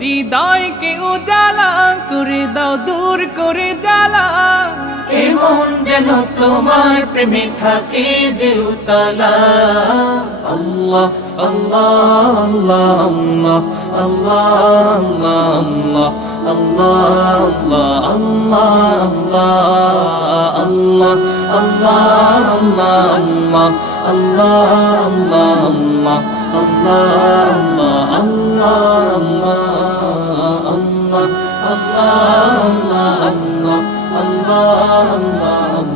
হৃদয়কে উজালা করে দাও, দূর করে জ্বালা। এমন যেন তোমার প্রেমে থাকে যে উতলা। আল্লাহ আল্লাহ আল্লাহ আল্লাহ আল্লাহ আল্লাহ আল্লাহ আল্লাহ আল্লাহ আল্লাহ আল্লাহ আল্লাহ আল্লাহ আল্লাহ আল্লাহ আল্লাহ আল্লাহ আল্লাহ আল্লাহ